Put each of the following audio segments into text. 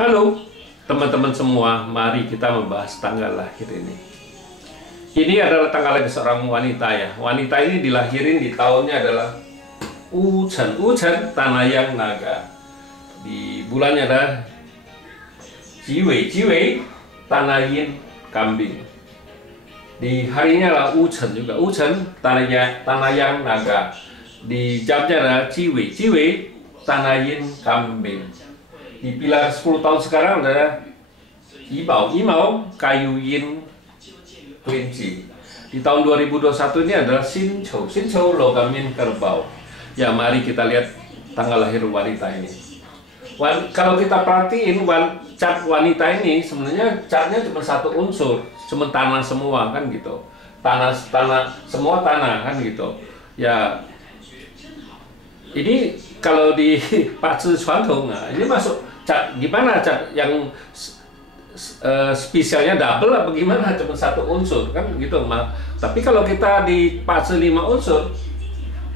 Halo teman-teman semua, mari kita membahas tanggal lahir ini. Ini adalah tanggal lahir seorang wanita ya. Wanita ini dilahirin di tahunnya adalah Wuchen, tanah yang naga. Di bulannya ada Jiwei, tanah yin kambing. Di harinya adalah Wuchen juga, tanah yang naga. Di jamnya adalah Jiwei, tanah yin kambing. Di pilar 10 tahun sekarang adalah Imao, kayu yin kelinci. Di tahun 2021 ini adalah Sinchou, logam yin kerbau. Ya, mari kita lihat tanggal lahir wanita ini. Kalau kita perhatiin cat wanita ini sebenarnya catnya cuma satu unsur, cuma tanah semua kan gitu. Tanah semua tanah kan gitu. Ya, ini kalau di Pak Cuantong, ini masuk cat gimana, cat yang spesialnya double apa gimana, cuma satu unsur kan gitu. Tapi kalau kita di Pak 5 unsur,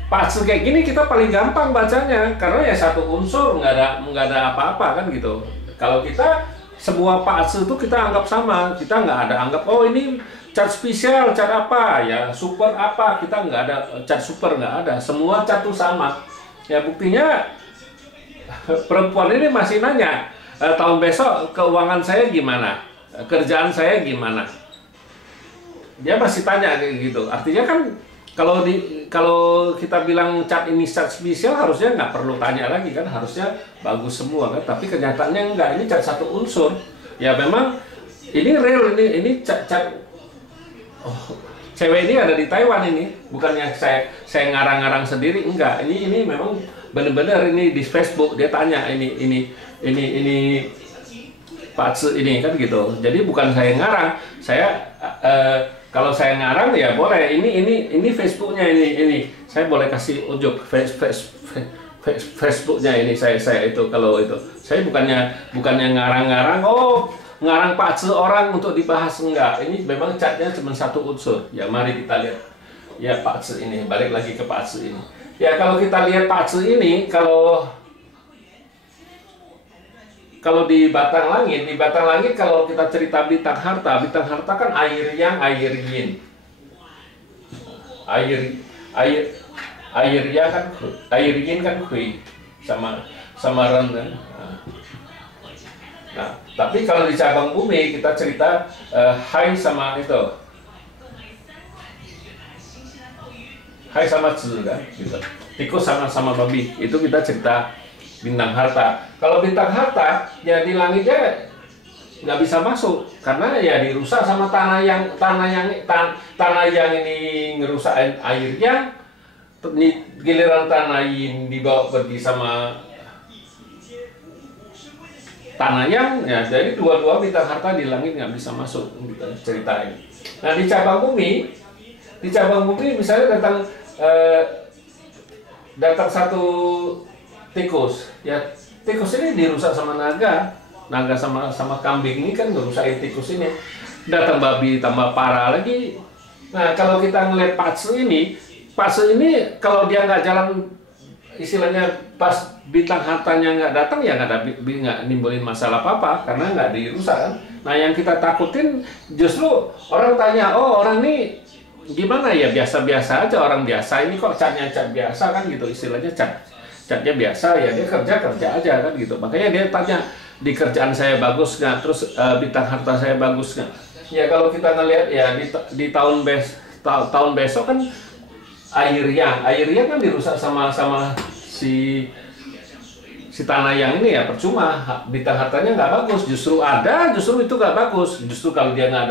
Pak kayak gini kita paling gampang bacanya karena ya satu unsur, nggak ada apa-apa kan gitu. Kalau kita semua Pak itu kita anggap sama, kita nggak ada anggap oh ini cat spesial, cat apa ya, super apa, kita nggak ada cat super, nggak ada, semua cat tuh sama. Ya buktinya perempuan ini masih nanya, tahun besok keuangan saya gimana, kerjaan saya gimana. Dia masih tanya kayak gitu. Artinya kan kalau kita bilang cat ini cat spesial, harusnya nggak perlu tanya lagi kan, harusnya bagus semua kan. Tapi kenyataannya enggak, ini cat satu unsur. Ya memang ini real, ini cat. Oh, cewek ini ada di Taiwan ini, bukannya saya ngarang-ngarang sendiri, enggak. Ini memang benar-benar ini di Facebook dia tanya ini Pak ini kan gitu. Jadi bukan saya ngarang, kalau saya ngarang ya boleh. Ini Facebooknya ini saya boleh kasih unjuk Facebooknya ini saya itu. Kalau itu saya bukannya ngarang-ngarang, ngarang Pak orang untuk dibahas, enggak. Ini memang catnya cuma satu unsur. Ya mari kita lihat ya Pak ini, balik lagi ke Pak ini. Ya kalau kita lihat Pak ini, kalau di Batang Langit, kalau kita cerita bintang harta kan air yang, air yin. Air yang kan, air yin kan hui sama ren kan. Nah, tapi kalau di cabang bumi kita cerita hai sama itu, hai sama zi kan, gitu. Tikus sama babi, itu kita cerita bintang harta. Kalau bintang harta ya di langitnya nggak bisa masuk karena ya dirusak sama tanah yang ini ngerusak airnya. Giliran tanah yang dibawa pergi sama tanah yang, ya jadi dua-dua bintang harta di langit nggak bisa masuk, kita ceritain. Nah di cabang bumi misalnya datang satu tikus, ya tikus ini dirusak sama naga sama kambing, ini kan ngerusakin tikus ini. Datang babi tambah parah lagi. Nah kalau kita ngeliat Patsu ini kalau dia nggak jalan, istilahnya pas bintang hartanya nggak datang, ya nggak nimbulin masalah apa-apa karena nggak dirusak kan. Nah yang kita takutin justru orang tanya, oh orang ini gimana ya, biasa-biasa aja, orang biasa ini kok catnya cat biasa kan gitu, istilahnya catnya biasa ya, dia kerja aja kan gitu. Makanya dia tanya, di kerjaan saya bagus nggak, terus bintang harta saya bagus nggak. Ya kalau kita ngelihat ya di tahun besok kan air yang kan dirusak sama si tanah yang ini, ya percuma, bintang hartanya nggak bagus. Justru itu nggak bagus. Justru kalau dia nggak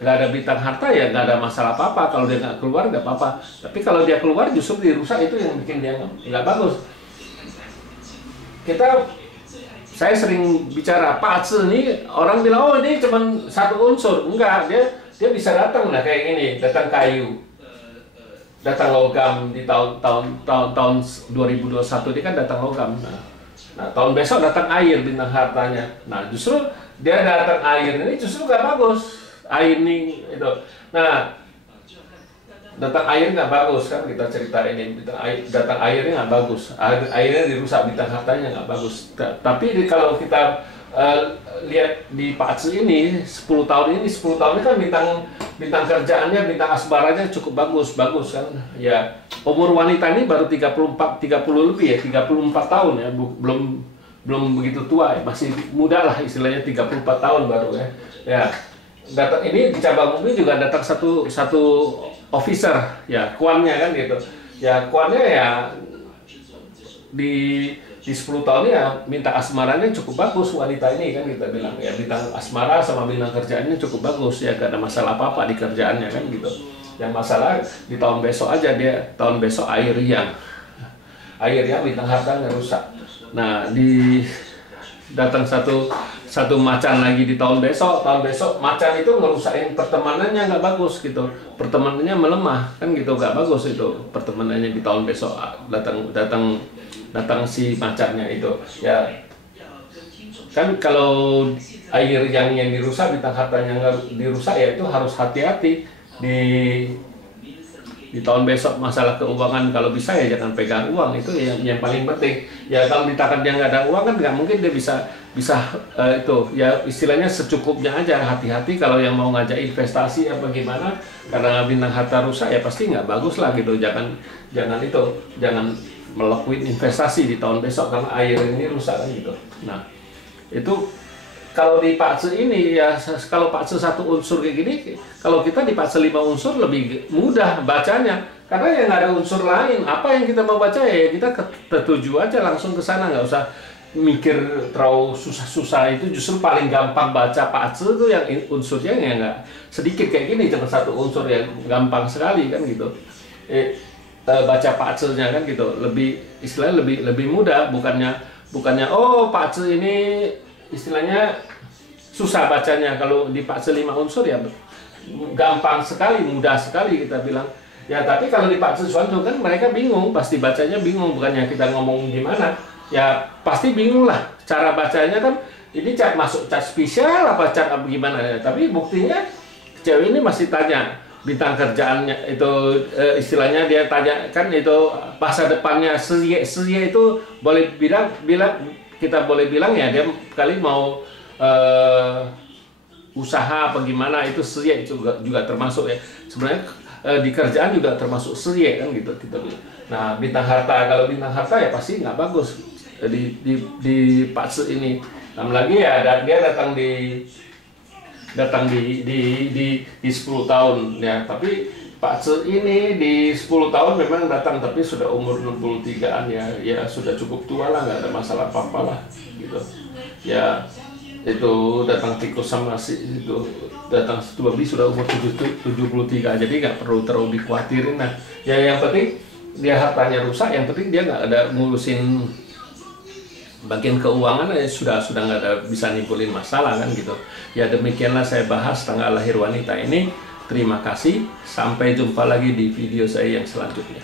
ada bintang harta ya nggak ada masalah apa-apa. Kalau dia nggak keluar nggak apa-apa. Tapi kalau dia keluar justru dirusak, itu yang bikin dia nggak bagus. Saya sering bicara Pak ini, orang bilang oh ini cuma satu unsur. Enggak, dia bisa datang lah kayak gini, datang kayu, datang logam. Di tahun 2021 dia kan datang logam. Nah tahun besok datang air, bintang hartanya. Nah justru dia datang air ini justru nggak bagus. Air ini itu. Nah datang air nggak bagus kan, kita cerita ini datang airnya nggak bagus, airnya dirusak, bintang hartanya nggak bagus. Tapi kalau kita lihat di Pak Aceh ini 10 tahun ini kan bintang kerjaannya, bintang asmaranya cukup bagus kan ya. Umur wanita ini baru 30 lebih ya, 34 tahun ya, belum begitu tua ya, masih muda lah istilahnya, 34 tahun baru ya. Ya, datang ini di cabang ini juga datang satu officer ya, kuannya kan gitu. Ya kuannya ya di 10 tahun ya minta asmaranya cukup bagus wanita ini kan, kita bilang ya bintang asmara sama bintang kerjaannya cukup bagus ya, gak ada masalah apa-apa di kerjaannya kan gitu. Yang masalah di tahun besok aja, dia tahun besok air yang bintang harta rusak. Nah datang satu macan lagi di tahun besok macan itu ngerusakin pertemanannya, nggak bagus gitu, pertemanannya melemah kan gitu, nggak bagus itu pertemanannya di tahun besok. Datang si macannya itu ya kan, kalau air yang dirusak, bintang hartanya nggak dirusak ya itu harus hati-hati di tahun besok. Masalah keuangan kalau bisa ya jangan pegang uang, itu yang paling penting ya. Kalau di tangan dia nggak ada uang kan nggak mungkin dia bisa itu ya, istilahnya secukupnya aja. Hati-hati kalau yang mau ngajak investasi apa gimana, karena bintang harta rusak ya pasti nggak bagus lah gitu. Jangan melakukan investasi di tahun besok karena air ini rusak kan gitu. Nah itu kalau di Pak Aceh ini ya, kalau Pak Aceh 1 unsur kayak gini, kalau kita di Pak Aceh 5 unsur lebih mudah bacanya, karena yang nggak ada unsur lain. Apa yang kita mau baca ya kita tertuju aja langsung ke sana, nggak usah mikir terlalu susah-susah. Itu justru paling gampang baca Pak Aceh itu yang unsurnya ya nggak sedikit kayak gini, cuma 1 unsur yang gampang sekali kan gitu. Baca Pak Aceh-nya kan gitu, istilahnya lebih mudah, bukannya oh Pak Aceh ini istilahnya susah bacanya. Kalau di Pak Aceh 5 unsur ya gampang sekali, mudah sekali kita bilang ya. Tapi kalau di Pak Aceh Suwanto kan mereka bingung, pasti bacanya bingung, bukannya kita ngomong gimana ya, pasti bingung lah cara bacanya kan. Ini masuk cat spesial apa cat apa gimana ya. Tapi buktinya cewek ini masih tanya bintang kerjaannya itu, istilahnya dia tanya kan itu masa depannya Serie itu boleh kita boleh bilang ya dia kali mau usaha apa gimana, itu Serie juga termasuk ya sebenarnya. Di kerjaan juga termasuk Serie kan gitu kita bilang. Nah bintang harta, kalau bintang harta ya pasti nggak bagus di Pak Aceh ini. Lagi ya dia datang di 10 tahun ya. Tapi Pak Aceh ini di 10 tahun memang datang, tapi sudah umur 63-an ya sudah cukup tua lah, nggak ada masalah apa-apa lah gitu ya. Itu datang tikus sama itu datang babi sudah umur 73, jadi nggak perlu terlalu dikhawatirin. Nah ya yang penting dia hartanya rusak, yang penting dia nggak ada ngurusin bagian keuangan, sudah nggak ada bisa nimbulin masalah kan gitu ya. Demikianlah saya bahas tanggal lahir wanita ini. Terima kasih, sampai jumpa lagi di video saya yang selanjutnya.